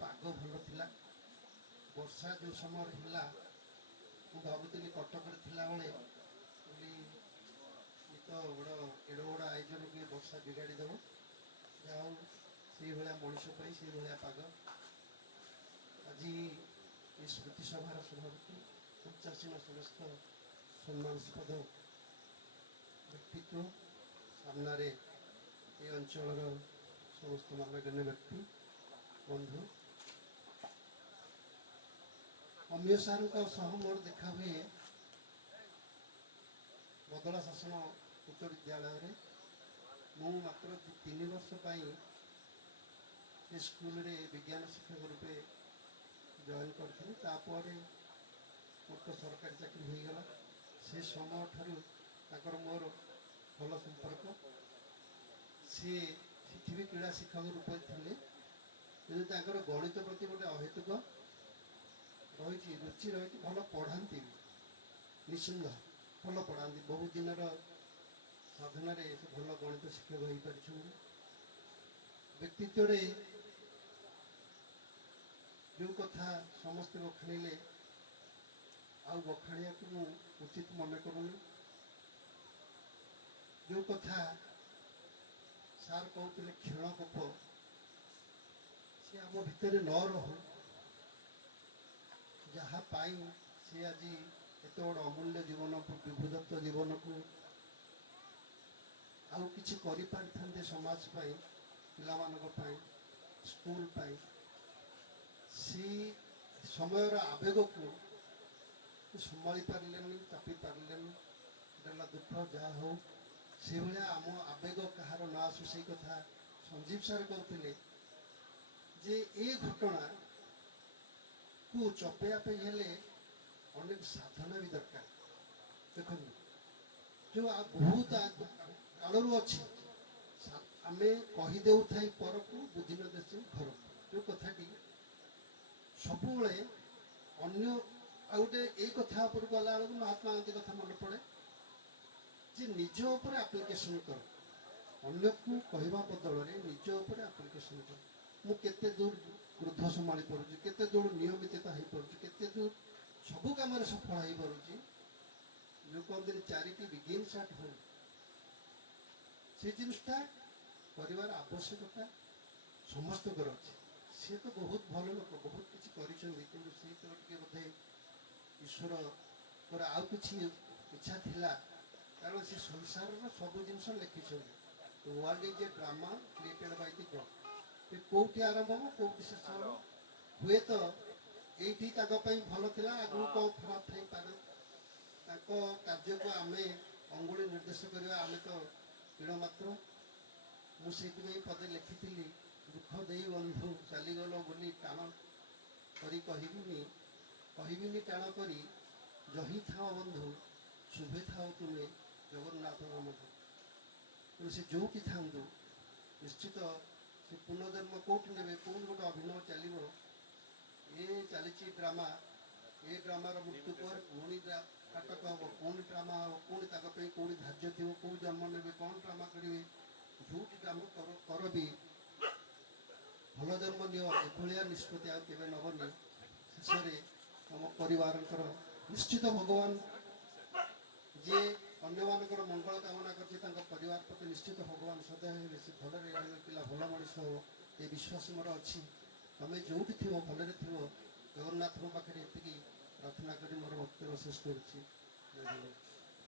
पाग भल थिला वर्षा जो समय होला मु भावुली कटक बेले तो बड़ एड़ बड़ आयोजन के वर्षा बिगाड़ी देव जाऊ से भाया मनीष से भाया पाग आज स्मृति सभार सभापति 85 समस्त सम्मानस्पद व्यक्तित्व सामने ये अंचल समस्त मानगण्य व्यक्ति बंधु अमीय सार मोर देखा हुए बदला शासन उच्च विद्यालय मु मात्र 3 वर्ष स्कूल रे विज्ञान शिक्षक रूपे जॉइन करी मोर तो सरकारी चाकरी हो गला से समय ठार मोर भल संपर्क सी भी क्रीड़ा शिक्षक रूप थे कि गणित प्रति गोटे अहेतुक रही रुचि रही भल पढ़ाती निश्चिंत भल पढ़ाती बहुत दिन साधन भल गणित शिक्षक हो पार व्यक्तित्व जो कथा समस्ते बखाणिले आउ बखाणिया को उचित मन करूनी जो कथा सार कहते क्षण कोप सी आम भितर न रहो जहाँ पाई सी आज एत बड़ अमूल्य जीवन विभुदत्त जीवन को आउ किछि करि पारथान्ते समाज पाई पिला स्कूल पाई सी समय आवेग को संभाली पारे चापी पारे दुख जहाँ हो से भाया आम आवेग कहार न आसू से कथा संजीव सार कहते जे ए घटना को चपेयापी हेले अनेक साधना भी दरकार देख जो बहुत कालू अच्छी आम कहीदे पर को बुझी न देसी घर जो कथाटी सब अन्य आउटे यही कथा पर गला महात्मा गांधी कथा मन पड़े जे निज उपर आप्लिकेसन कर अन्य को कहवा बदल में निज उपर आप्लिकेसन कर मु केते दूर क्रोध संभाली पारुची केते दूर नियमितता हो पारुची केते दूर सबू कम सफल हो पारुची जो कहते चैरिटी बिगिन्स एट होम से जिनटा परिवार आवश्यकता समस्त अच्छे सी तो बहुत भल लोक बहुत किसी कर बोधे ईश्वर आउ कि इच्छा थिला कारण से संसार सब जिनस लिखिं world is a drama created by the God कौटी आरंभ हम कौटी शेष हम हुए तो ये भल था आगू कौन खराब थी पारे कार्य को आम अंगुली निर्देश करवा आम तो पीड़ मात्र मुझे पदे लिखी दुख दे बंधु चलीगल बोली टाण करी कहबिनी टाण करी जही था बंधु शुभे था तुम्हें जगन्नाथ नाम तेणु से जो कि था निश्चित से पुनर्जन्म कौटी ने कौन गोटे अभिनय चलो ये चली ड्रामा ये ड्रामार मृत्यु पर पुणी नाटक हम पुणी ड्रामा हम पुणी कौन धार्य थी कौ जन्म ने कौन ड्रामा करेंगे जो ड्रामा कर भी भल जन्म निया निष्पत्ति आगे नबनी शेष में आम परिवार निश्चित भगवान जे अन्य मानकर मंगल कामना कर परिवार प्रति निश्चित भगवान सदैव से भल पिला भल मनीष हो ये विश्वास मोर अच्छी तमें जो थी भलि थो जगन्नाथ पाखे ये प्रार्थना कर मोर वक्तव्य शेष कर।